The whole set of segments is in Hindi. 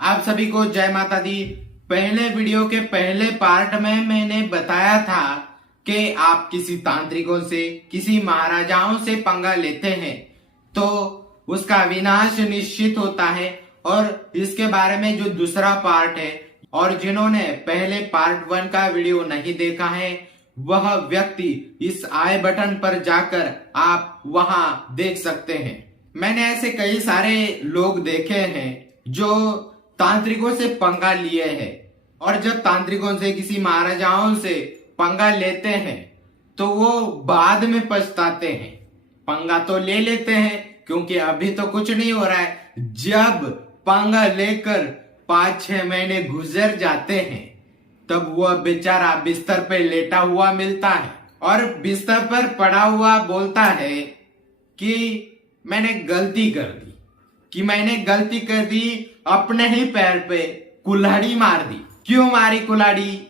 आप सभी को जय माता दी। पहले वीडियो के पहले पार्ट में मैंने बताया था कि आप किसी तांत्रिकों से, किसी महाराजाओं से पंगा लेते हैं तो उसका विनाश निश्चित होता है। और इसके बारे में जो दूसरा पार्ट है, और जिन्होंने पहले पार्ट 1 का वीडियो नहीं देखा है वह व्यक्ति इस आई बटन पर जाकर आप वहां देख सकते हैं। मैंने ऐसे कई सारे लोग देखे हैं जो तांत्रिकों से पंगा लिए हैं, और जब तांत्रिकों से, किसी महाराजाओं से पंगा लेते हैं तो वो बाद में पछताते हैं। पंगा तो ले लेते हैं क्योंकि अभी तो कुछ नहीं हो रहा है। जब पंगा लेकर 5-6 महीने गुजर जाते हैं तब वह बेचारा बिस्तर पे लेटा हुआ मिलता है और बिस्तर पर पड़ा हुआ बोलता है कि मैंने गलती कर दी, अपने ही पैर पे कुल्हाड़ी मार दी। क्यों मारी कुल्हाड़ी,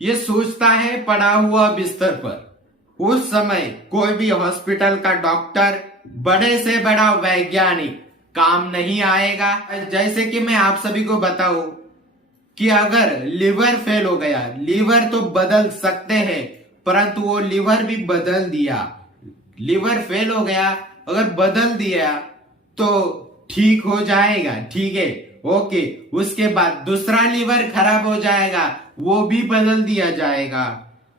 ये सोचता है पड़ा हुआ बिस्तर पर। उस समय कोई भी हॉस्पिटल का डॉक्टर, बड़े से बड़ा वैज्ञानिक काम नहीं आएगा। जैसे कि मैं आप सभी को बताऊं कि अगर लिवर फेल हो गया, लिवर तो बदल सकते हैं परंतु वो लिवर भी बदल दिया, लिवर फेल हो गया, अगर बदल दिया तो ठीक हो जाएगा, ठीक है, ओके। उसके बाद दूसरा लिवर खराब हो जाएगा, वो भी बदल दिया जाएगा,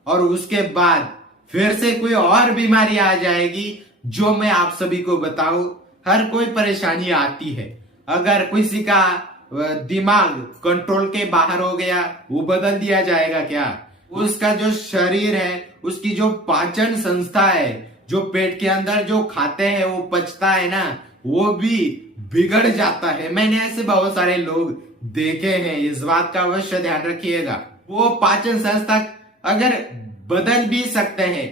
और उसके बाद फिर से कोई और बीमारी आ जाएगी जो मैं आप सभी को बताऊं। हर कोई परेशानी आती है। अगर किसी का दिमाग कंट्रोल के बाहर हो गया, वो बदल दिया जाएगा क्या? उसका जो शरीर है, उसकी जो पाचन संस्था है, जो पेट के अंदर जो खाते हैं वो पचता है ना, वो भी बिगड़ जाता है। मैंने ऐसे बहुत सारे लोग देखे हैं, इस बात का अवश्य ध्यान रखिएगा। वो पाचन संस्था अगर बदल भी सकते हैं,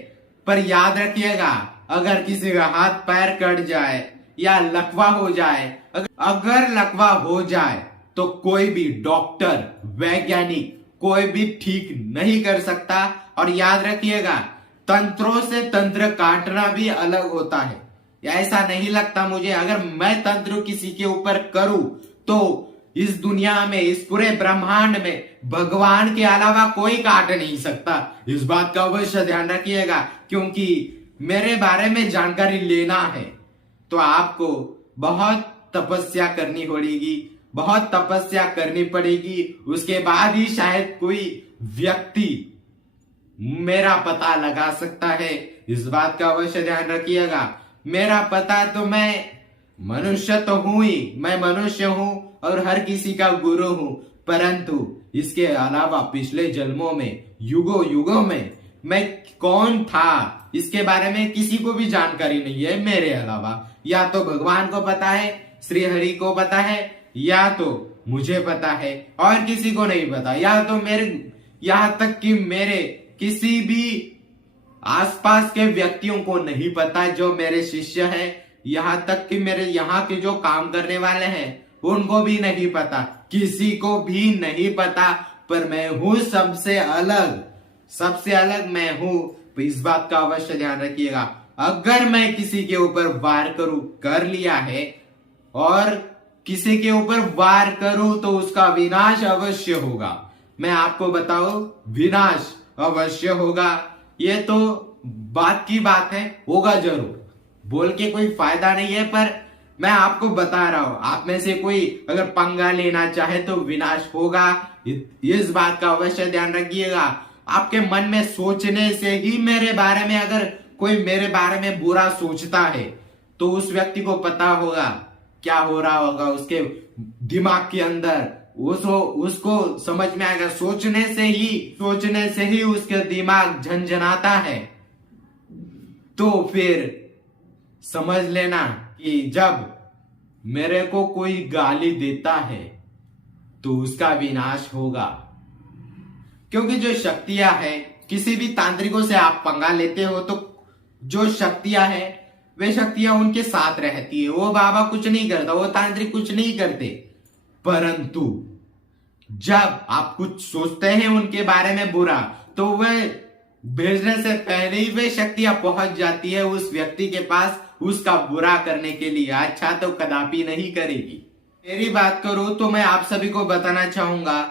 पर याद रखिएगा अगर किसी का हाथ पैर कट जाए या लकवा हो जाए, अगर लकवा हो जाए तो कोई भी डॉक्टर, वैज्ञानिक कोई भी ठीक नहीं कर सकता। और याद रखिएगा तंत्रों से तंत्र काटना भी अलग होता है। ऐसा नहीं लगता मुझे, अगर मैं तंत्र किसी के ऊपर करूं तो इस दुनिया में, इस पूरे ब्रह्मांड में भगवान के अलावा कोई काट नहीं सकता। इस बात का अवश्य ध्यान रखिएगा, क्योंकि मेरे बारे में जानकारी लेना है तो आपको बहुत तपस्या करनी पड़ेगी, बहुत तपस्या करनी पड़ेगी। उसके बाद ही शायद कोई व्यक्ति मेरा पता लगा सकता है। इस बात का अवश्य ध्यान रखिएगा। मेरा पता तो, मैं मनुष्य तो हूं ही, मैं मनुष्य हूं और हर किसी का गुरु हूं, परंतु इसके अलावा पिछले जन्मों में, युगों युगों में मैं कौन था इसके बारे में किसी को भी जानकारी नहीं है मेरे अलावा। या तो भगवान को पता है, श्री हरि को पता है, या तो मुझे पता है और किसी को नहीं पता। या तो मेरे, यहाँ तक कि मेरे किसी भी आसपास के व्यक्तियों को नहीं पता जो मेरे शिष्य हैं, यहाँ तक कि मेरे यहाँ के जो काम करने वाले हैं उनको भी नहीं पता, किसी को भी नहीं पता। पर मैं हूं सबसे अलग, सबसे अलग मैं हूं। तो इस बात का अवश्य ध्यान रखिएगा। अगर मैं किसी के ऊपर वार करूं, कर लिया है, और किसी के ऊपर वार करूं तो उसका विनाश अवश्य होगा। मैं आपको बताऊं, विनाश अवश्य होगा। ये तो बात की बात है, होगा जरूर, बोल के कोई फायदा नहीं है, पर मैं आपको बता रहा हूं। आप में से कोई अगर पंगा लेना चाहे तो विनाश होगा। इस बात का अवश्य ध्यान रखिएगा। आपके मन में सोचने से ही, मेरे बारे में अगर कोई मेरे बारे में बुरा सोचता है तो उस व्यक्ति को पता होगा क्या हो रहा होगा उसके दिमाग के अंदर, उसको समझ में आएगा। सोचने से ही उसके दिमाग झंझनाता है। तो फिर समझ लेना कि जब मेरे को कोई गाली देता है तो उसका विनाश होगा। क्योंकि जो शक्तियां हैं, किसी भी तांत्रिकों से आप पंगा लेते हो तो जो शक्तियां हैं वे शक्तियां उनके साथ रहती है। वो बाबा कुछ नहीं करता, वो तांत्रिक कुछ नहीं करते, परंतु जब आप कुछ सोचते हैं उनके बारे में बुरा, तो वह भेजने से पहले ही वे शक्तियां पहुंच जाती है उस व्यक्ति के पास, उसका बुरा करने के लिए। अच्छा तो कदापि नहीं करेगी। मेरी बात करूं तो मैं आप सभी को बताना चाहूंगा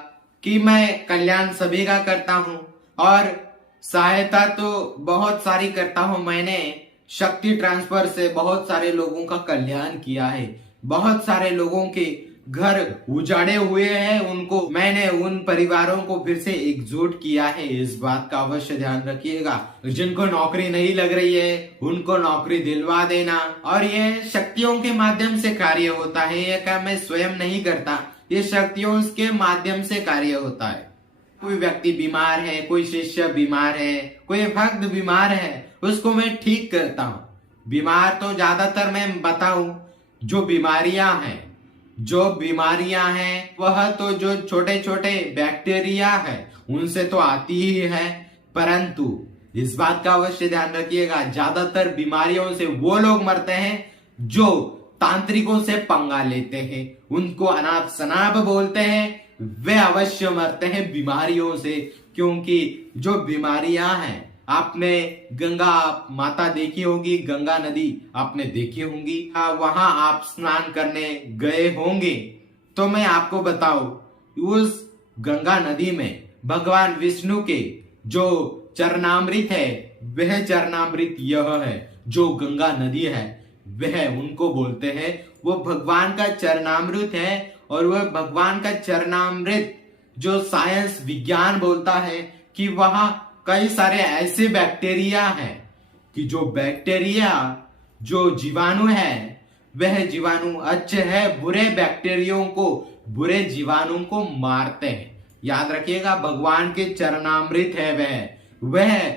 कि मैं कल्याण सभी का करता हूं और सहायता तो बहुत सारी करता हूं। मैंने शक्ति ट्रांसफर से बहुत सारे लोगों का कल्याण किया है। बहुत सारे लोगों के घर उजाड़े हुए हैं, उनको मैंने उन परिवारों को फिर से एकजुट किया है। इस बात का अवश्य ध्यान रखिएगा। जिनको नौकरी नहीं लग रही है उनको नौकरी दिलवा देना, और ये शक्तियों के माध्यम से कार्य होता है। यह काम मैं स्वयं नहीं करता, ये शक्तियों के माध्यम से कार्य होता है। कोई व्यक्ति बीमार है, कोई शिष्य बीमार है, कोई भक्त बीमार है, उसको मैं ठीक करता हूँ। बीमार तो ज्यादातर मैं बताऊं, जो बीमारियां हैं वह तो जो छोटे छोटे बैक्टीरिया है उनसे तो आती ही है, परंतु इस बात का अवश्य ध्यान रखिएगा, ज्यादातर बीमारियों से वो लोग मरते हैं जो तांत्रिकों से पंगा लेते हैं, उनको अनाप शनाप बोलते हैं, वे अवश्य मरते हैं बीमारियों से। क्योंकि जो बीमारियां हैं, आपने गंगा माता देखी होगी, गंगा नदी आपने देखी होंगी, वहां आप स्नान करने गए होंगे, तो मैं आपको बताऊं, उस गंगा नदी में भगवान विष्णु के जो चरणामृत है, वह चरणामृत यह है। जो गंगा नदी है वह उनको बोलते हैं, वो भगवान का चरणामृत है। और वह भगवान का चरणामृत जो साइंस विज्ञान बोलता है कि वहां कई सारे ऐसे बैक्टीरिया हैं कि जो जीवाणु है, वह जीवाणु अच्छे है, बुरे बैक्टीरियों को, बुरे जीवाणु को मारते हैं। याद रखिएगा, भगवान के चरणामृत है वह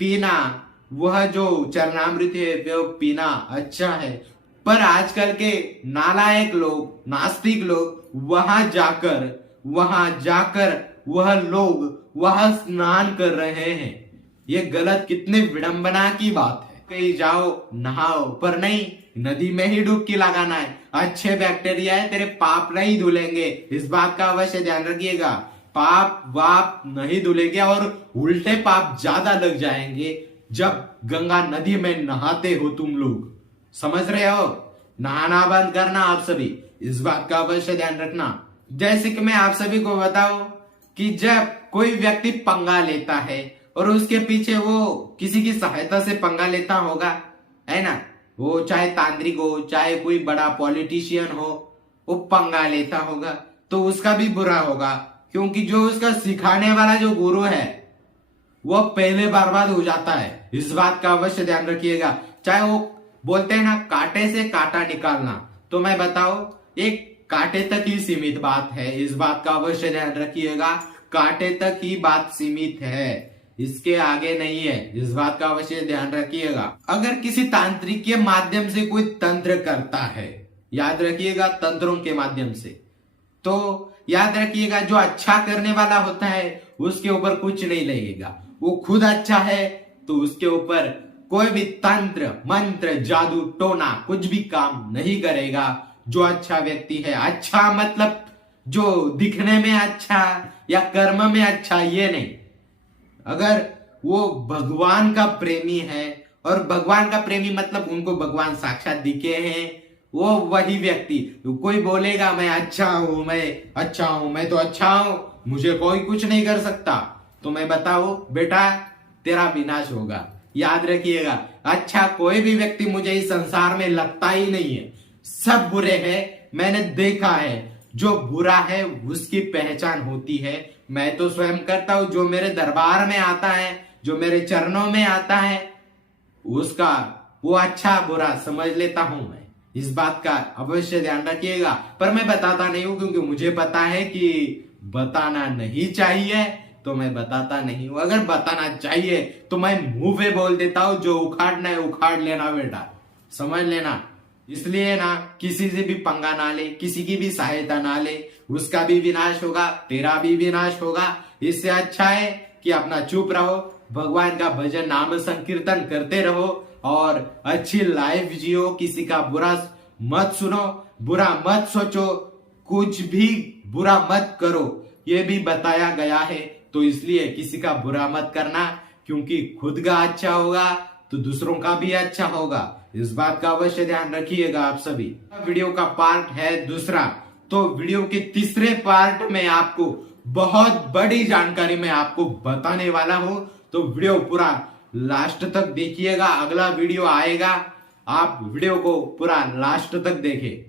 पीना, वह जो चरणामृत है वह पीना अच्छा है। पर आजकल के नालायक लोग, नास्तिक लोग वहां जाकर वह स्नान कर रहे हैं। ये गलत, कितने विडंबना की बात है। कहीं जाओ नहाओ, पर नहीं, नदी में ही डुबकी लगाना है। अच्छे बैक्टीरिया है, तेरे पाप नहीं धुलेंगे, इस बात का अवश्य ध्यान रखिएगा। पाप वाप नहीं धुलेंगे और उल्टे पाप ज्यादा लग जाएंगे जब गंगा नदी में नहाते हो तुम लोग। समझ रहे हो? नहाना बंद करना आप सभी, इस बात का अवश्य ध्यान रखना। जैसे कि मैं आप सभी को बताऊं कि जब कोई व्यक्ति पंगा लेता है और उसके पीछे वो किसी की सहायता से पंगा लेता होगा, है ना, वो चाहे तांत्रिक हो, चाहे कोई बड़ा पॉलिटिशियन हो, वो पंगा लेता होगा तो उसका भी बुरा होगा। क्योंकि जो उसका सिखाने वाला जो गुरु है वो पहले बर्बाद हो जाता है। इस बात का अवश्य ध्यान रखिएगा। चाहे वो बोलते हैं ना, कांटे से कांटा निकालना, तो मैं बताऊं, एक कांटे तक ही सीमित बात है। इस बात का अवश्य ध्यान रखिएगा, कांटे तक ही बात सीमित है, इसके आगे नहीं है। इस बात का अवश्य ध्यान रखिएगा। अगर किसी तांत्रिक के माध्यम से कोई तंत्र करता है, याद रखिएगा, तंत्रों के माध्यम से, तो याद रखिएगा जो अच्छा करने वाला होता है उसके ऊपर कुछ नहीं लगेगा। वो खुद अच्छा है तो उसके ऊपर कोई भी तंत्र मंत्र जादू टोना कुछ भी काम नहीं करेगा। जो अच्छा व्यक्ति है, अच्छा मतलब जो दिखने में अच्छा या कर्म में अच्छा, ये नहीं, अगर वो भगवान का प्रेमी है, और भगवान का प्रेमी मतलब उनको भगवान साक्षात दिखे हैं, वो वही व्यक्ति। कोई बोलेगा मैं अच्छा हूं, मैं तो अच्छा हूं, मुझे कोई कुछ नहीं कर सकता, तो मैं बताऊं बेटा, तेरा विनाश होगा। याद रखिएगा, अच्छा कोई भी व्यक्ति मुझे इस संसार में लगता ही नहीं है, सब बुरे हैं। मैंने देखा है, जो बुरा है उसकी पहचान होती है। मैं तो स्वयं करता हूं, जो मेरे दरबार में आता है, जो मेरे चरणों में आता है, उसका वो अच्छा बुरा समझ लेता हूं मैं। इस बात का अवश्य ध्यान रखिएगा। पर मैं बताता नहीं हूं, क्योंकि मुझे पता है कि बताना नहीं चाहिए, तो मैं बताता नहीं हूं। अगर बताना चाहिए तो मैं मुंह पे बोल देता हूं, जो उखाड़ना है उखाड़ लेना बेटा, समझ लेना। इसलिए ना, किसी से भी पंगा ना ले, किसी की भी सहायता ना ले, उसका भी विनाश होगा, तेरा भी विनाश होगा। इससे अच्छा है कि अपना चुप रहो, भगवान का भजन नाम संकीर्तन करते रहो और अच्छी लाइफ जियो। किसी का बुरा मत सुनो, बुरा मत सोचो, कुछ भी बुरा मत करो, ये भी बताया गया है। तो इसलिए किसी का बुरा मत करना, क्योंकि खुद का अच्छा होगा तो दूसरों का भी अच्छा होगा। इस बात का अवश्य ध्यान रखिएगा आप सभी। वीडियो का पार्ट है दूसरा, तो वीडियो के तीसरे पार्ट में आपको बहुत बड़ी जानकारी मैं आपको बताने वाला हूं। तो वीडियो पूरा लास्ट तक देखिएगा, अगला वीडियो आएगा, आप वीडियो को पूरा लास्ट तक देखें।